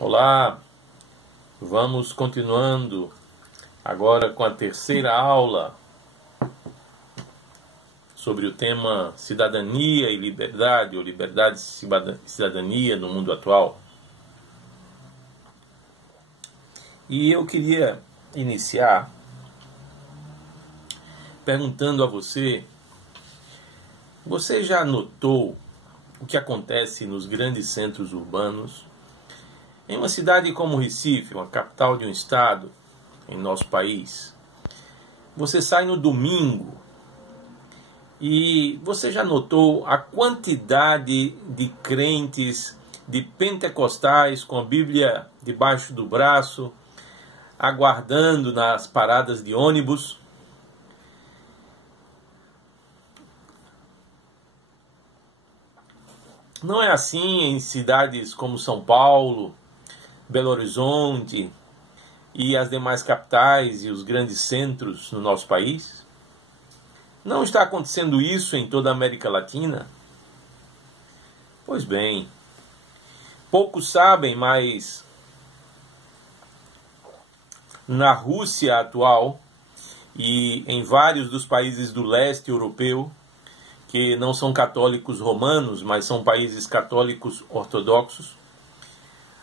Olá, vamos continuando agora com a terceira aula sobre o tema cidadania e liberdade, ou liberdade e cidadania no mundo atual. E eu queria iniciar perguntando a você já notou o que acontece nos grandes centros urbanos? Em uma cidade como Recife, uma capital de um estado em nosso país, você sai no domingo e você já notou a quantidade de crentes, de pentecostais com a Bíblia debaixo do braço, aguardando nas paradas de ônibus? Não é assim em cidades como São Paulo, Belo Horizonte e as demais capitais e os grandes centros no nosso país? Não está acontecendo isso em toda a América Latina? Pois bem, poucos sabem, mas na Rússia atual e em vários dos países do leste europeu, que não são católicos romanos, mas são países católicos ortodoxos,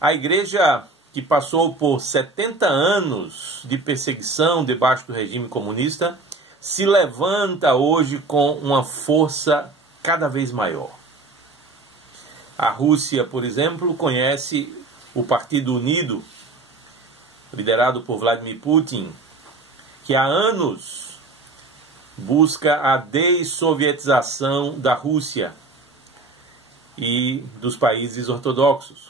a igreja, que passou por 70 anos de perseguição debaixo do regime comunista, se levanta hoje com uma força cada vez maior. A Rússia, por exemplo, conhece o Partido Unido, liderado por Vladimir Putin, que há anos busca a dessovietização da Rússia e dos países ortodoxos.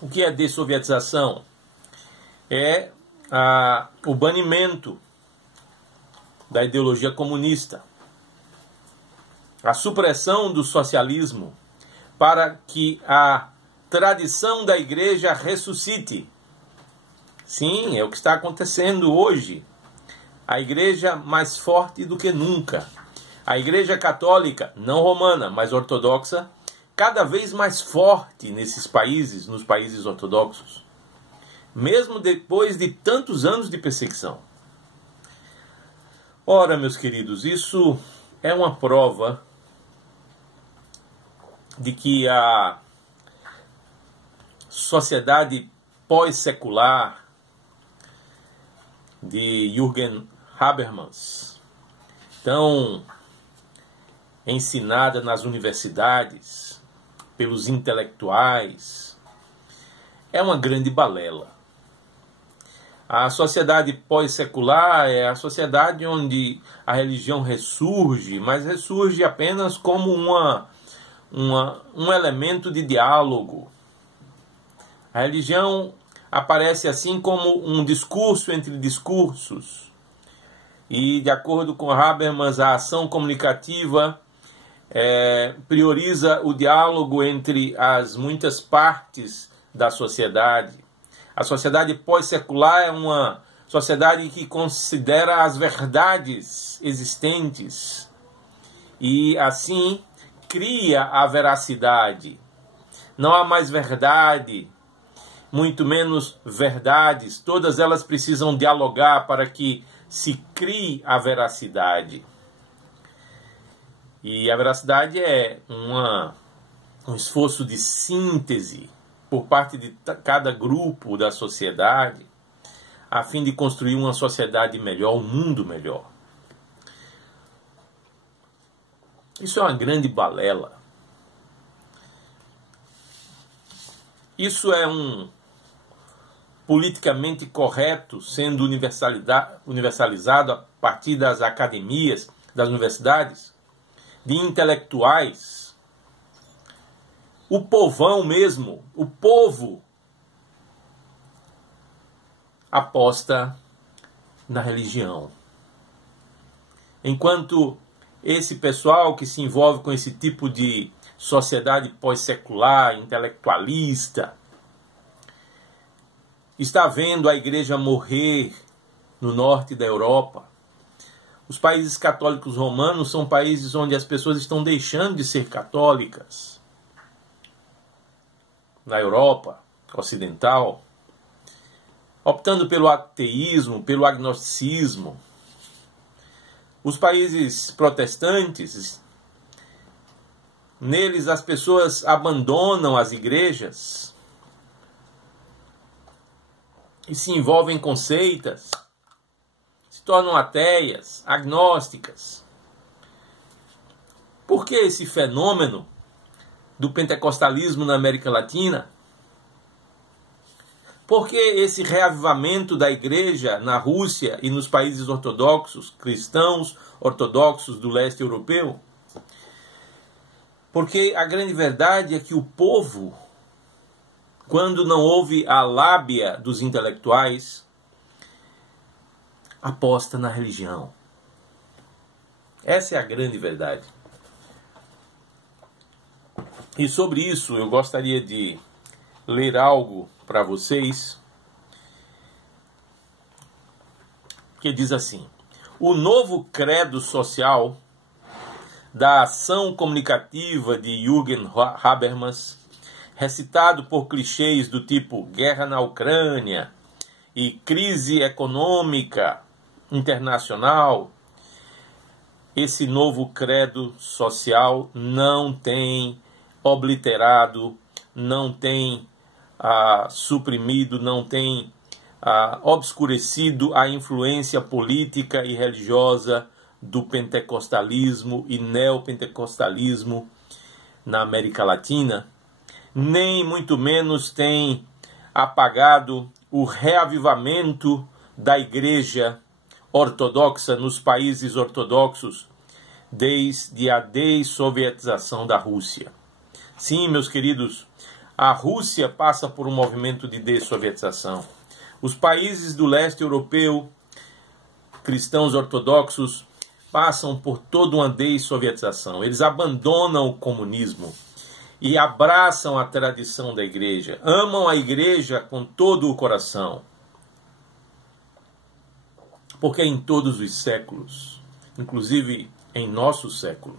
O que é dessovietização? É o banimento da ideologia comunista, a supressão do socialismo, para que a tradição da igreja ressuscite. Sim, é o que está acontecendo hoje. A igreja mais forte do que nunca. A igreja católica, não romana, mas ortodoxa, cada vez mais forte nesses países, nos países ortodoxos, mesmo depois de tantos anos de perseguição. Ora, meus queridos, isso é uma prova de que a sociedade pós-secular de Jürgen Habermas, tão ensinada nas universidades pelos intelectuais, é uma grande balela. A sociedade pós-secular é a sociedade onde a religião ressurge, mas ressurge apenas como um elemento de diálogo. A religião aparece assim como um discurso entre discursos. E, de acordo com Habermas, a ação comunicativa prioriza o diálogo entre as muitas partes da sociedade. A sociedade pós-secular é uma sociedade que considera as verdades existentes e, assim, cria a veracidade. Não há mais verdade, muito menos verdades. Todas elas precisam dialogar para que se crie a veracidade. E a veracidade é um esforço de síntese por parte de cada grupo da sociedade, a fim de construir uma sociedade melhor, um mundo melhor. Isso é uma grande balela. Isso é um politicamente correto sendo universalizado a partir das academias, das universidades, de intelectuais. O povão mesmo, o povo, aposta na religião. Enquanto esse pessoal que se envolve com esse tipo de sociedade pós-secular, intelectualista, está vendo a igreja morrer no norte da Europa. Os países católicos romanos são países onde as pessoas estão deixando de ser católicas. na Europa ocidental, optando pelo ateísmo, pelo agnosticismo. Os países protestantes, neles as pessoas abandonam as igrejas e se envolvem com seitas, se tornam ateias, agnósticas. Por que esse fenômeno do pentecostalismo na América Latina? Por que esse reavivamento da igreja na Rússia e nos países ortodoxos, cristãos ortodoxos do leste europeu? Porque a grande verdade é que o povo, quando não ouve a lábia dos intelectuais, aposta na religião. Essa é a grande verdade. E sobre isso eu gostaria de ler algo para vocês, que diz assim: o novo credo social da ação comunicativa de Jürgen Habermas, recitado por clichês do tipo guerra na Ucrânia e crise econômica internacional, esse novo credo social não tem obliterado, não tem suprimido, não tem obscurecido a influência política e religiosa do pentecostalismo e neopentecostalismo na América Latina, nem muito menos tem apagado o reavivamento da igreja ortodoxa nos países ortodoxos desde a dessovietização da Rússia. Sim, meus queridos, a Rússia passa por um movimento de dessovietização. Os países do leste europeu, cristãos ortodoxos, passam por toda uma dessovietização. Eles abandonam o comunismo e abraçam a tradição da igreja. Amam a igreja com todo o coração. Porque em todos os séculos, inclusive em nosso século,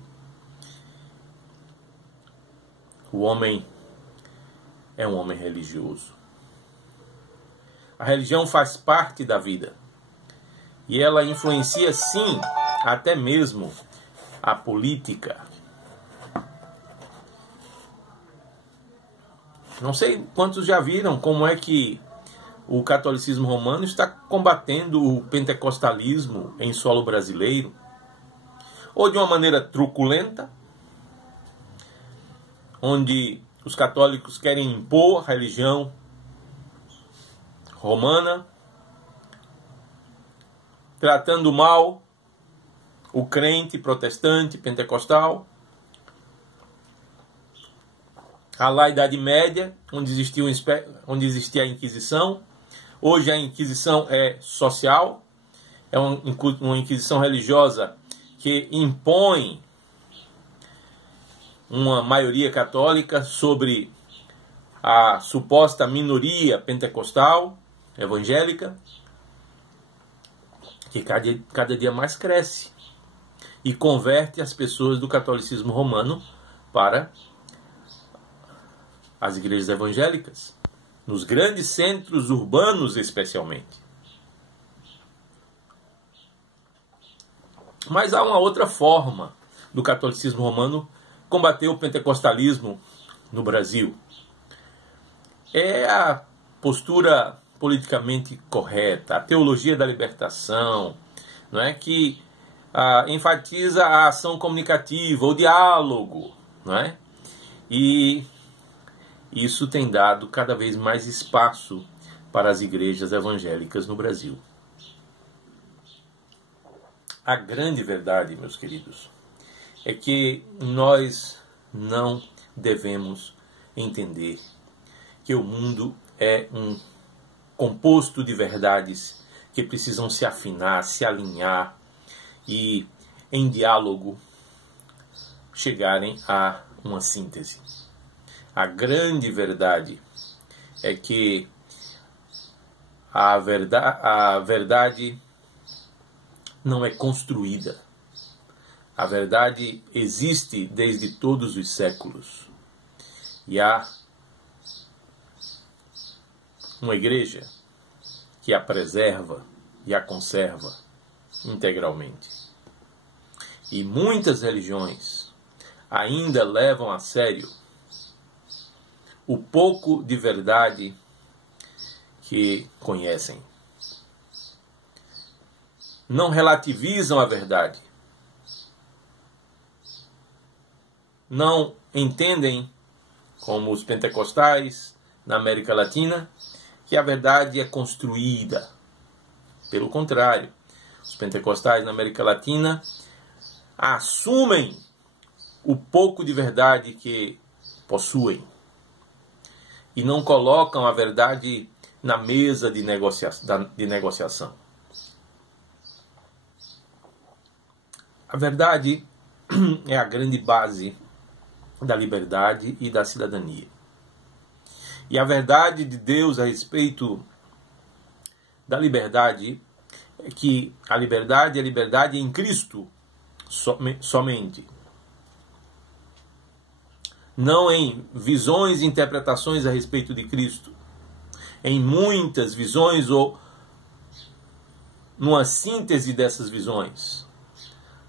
o homem é um homem religioso. A religião faz parte da vida. E ela influencia, sim, até mesmo a política. Não sei quantos já viram como é que o catolicismo romano está combatendo o pentecostalismo em solo brasileiro. Ou de uma maneira truculenta, onde os católicos querem impor a religião romana, tratando mal o crente protestante, pentecostal. A lá Idade Média, onde existia a Inquisição. Hoje a Inquisição é social, é uma Inquisição religiosa que impõe uma maioria católica sobre a suposta minoria pentecostal, evangélica, que cada dia mais cresce e converte as pessoas do catolicismo romano para as igrejas evangélicas, nos grandes centros urbanos especialmente. Mas há uma outra forma do catolicismo romano combater o pentecostalismo no Brasil. É a postura politicamente correta, a teologia da libertação, não é, que enfatiza a ação comunicativa, o diálogo, não é? E isso tem dado cada vez mais espaço para as igrejas evangélicas no Brasil. A grande verdade, meus queridos, é que nós não devemos entender que o mundo é um composto de verdades que precisam se afinar, se alinhar e, em diálogo, chegarem a uma síntese. A grande verdade é que a verdade não é construída. A verdade existe desde todos os séculos. E há uma igreja que a preserva e a conserva integralmente. E muitas religiões ainda levam a sério o pouco de verdade que conhecem. Não relativizam a verdade. Não entendem, como os pentecostais na América Latina, que a verdade é construída. Pelo contrário, os pentecostais na América Latina assumem o pouco de verdade que possuem e não colocam a verdade na mesa de negociação. A verdade é a grande base da liberdade e da cidadania. E a verdade de Deus a respeito da liberdade é que a liberdade é liberdade em Cristo somente. Não em visões e interpretações a respeito de Cristo. Em muitas visões ou numa síntese dessas visões.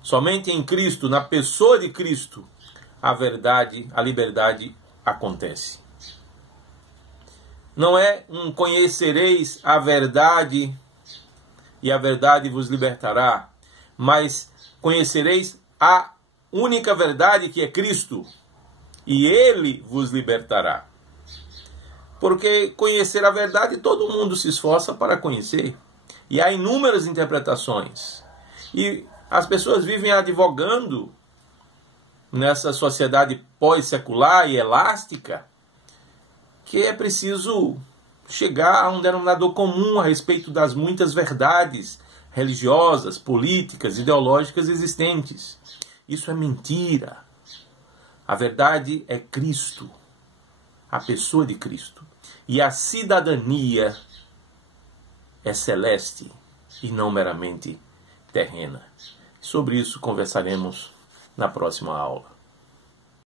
Somente em Cristo, na pessoa de Cristo, a verdade, a liberdade acontece. Não é um conhecereis a verdade e a verdade vos libertará, mas conhecereis a única verdade que é Cristo e Ele vos libertará. Porque conhecer a verdade todo mundo se esforça para conhecer. E há inúmeras interpretações. E as pessoas vivem advogando nessa sociedade pós-secular e elástica que é preciso chegar a um denominador comum a respeito das muitas verdades religiosas, políticas, ideológicas existentes. Isso é mentira. A verdade é Cristo, a pessoa de Cristo. E a cidadania é celeste e não meramente terrena. Sobre isso conversaremos na próxima aula.